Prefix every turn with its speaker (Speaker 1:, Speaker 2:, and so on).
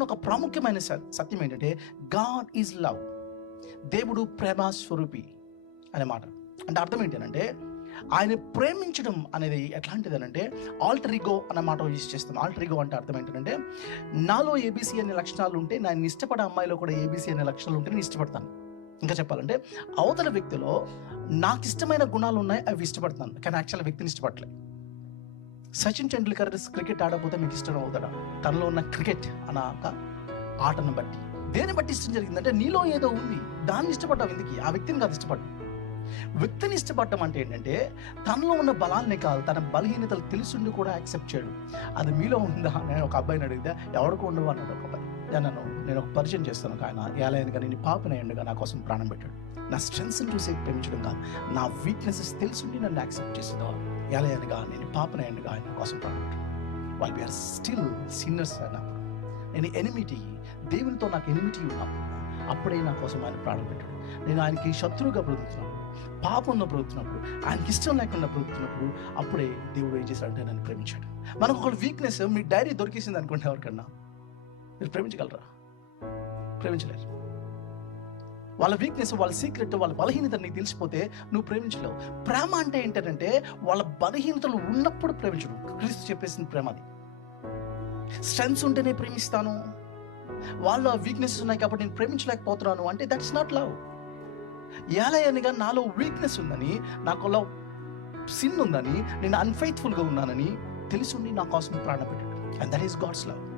Speaker 1: ఒక ప్రాముఖ్యమైన స- సత్యం ఏంటంటే గాడ్ ఈజ్ లవ్ దేవుడు ప్రేమ స్వరూపి అనే మాట. అంటే అర్థం ఏంటంటే ఆయన ప్రేమించడం అనేది ఎట్లాంటిది అంటే ఆల్టరిగో అన్న మాట యూజ్ చేస్తాం. ఆల్టరిగో అంటే అర్థం ఏంటంటే నాలో ఏబీసీ అనే లక్షణాలు ఉంటే నేను ఇష్టపడే అమ్మాయిలో కూడా ఏబీసీ అనే లక్షణాలు ఉంటే నేను ఇష్టపడతాను. ఇంకా చెప్పాలంటే అవతల వ్యక్తిలో నాకు ఇష్టమైన గుణాలు ఉన్నాయి అవి ఇష్టపడతాను. కానీ యాక్చువల్ వ్యక్తిని ఇష్టపడలేదు సచిన్ టెండూల్కర్ క్రికెట్ ఆడకపోతే మీకు ఇష్టం అవుతాడా? తనలో ఉన్న క్రికెట్ అన్న ఒక ఆటను బట్టి. దేని బట్టి ఇష్టం జరిగిందంటే నీలో ఏదో ఉంది. దాన్ని ఇష్టపడ్డావు ఎందుకు? ఆ వ్యక్తిని కాదు ఇష్టపడ్డా వ్యక్తిని ఇష్టపడటం అంటే ఏంటంటే తనలో ఉన్న బలాన్ని కాదు తన బలహీనతలు తెలుసుండి కూడా యాక్సెప్ట్ చేయడు. అది మీలో ఉందా? నేను ఒక అబ్బాయిని అడిగితే ఎవరికి ఉండవు? అన్నాడు ఒక అబ్బాయి. నన్ను నేను ఒక పరిచయం చేస్తాను ఆయన. ఏలైనగా కానీ పాపనయ్యండుగా నా కోసం ప్రాణం పెట్టాడు. నా స్ట్రెంగ్స్ని చూసి ప్రేమించడం కాదు. నా వీక్నెసెస్ తెలుసుండి నన్ను యాక్సెప్ట్ చేసేవారు నేను పాపనయ్యండుగా ఆయన కోసం ప్రాణం వాళ్ళు వీఆర్ స్టిల్ సిన్నర్స్ అన్నప్పుడు నేను ఎనిమిటీ దేవునితో నాకు ఎనిమిటీ ఉన్నప్పుడు అప్పుడే నా కోసం ఆయన ప్రాణం పెట్టాడు. నేను ఆయనకి శత్రువుగా బ్రతుకుతున్నాను పాపంలో బ్రతుకుతున్నప్పుడు ఆయనకి ఇష్టం లేకుండా బ్రతుకుతున్నప్పుడు అప్పుడే దేవుడు ఏం చేశాడంటే నన్ను ప్రేమించాడు. మనకు ఒక వీక్నెస్ మీ డైరీ దొరికేసింది అనుకుంటే ఎవరికన్నా మీరు ప్రేమించగలరా? ప్రేమించలేరు. వాళ్ళ వీక్నెస్ వాళ్ళ సీక్రెట్ వాళ్ళ బలహీనత నీకు తెలిసిపోతే నువ్వు ప్రేమించలేవు. ప్రేమ అంటే ఏంటంటే వాళ్ళ బలహీనతలు ఉన్నప్పుడు ప్రేమించడం. క్రీస్తు చెప్పేసిన ప్రేమ అది. స్ట్రెంగ్స్ ఉంటేనే ప్రేమిస్తాను. వాళ్ళ వీక్నెస్ ఉన్నాయి కాబట్టి నేను ప్రేమించలేకపోతున్నాను అంటే దట్స్ నాట్ లవ్ ఏలయనగా నాలో వీక్నెస్ ఉందని నాకులో సిన్ ఉందని నేను అన్ఫైత్ఫుల్గా ఉన్నానని తెలుసుండి నా కోసం ప్రాణపెట్టాడు. And that is God's love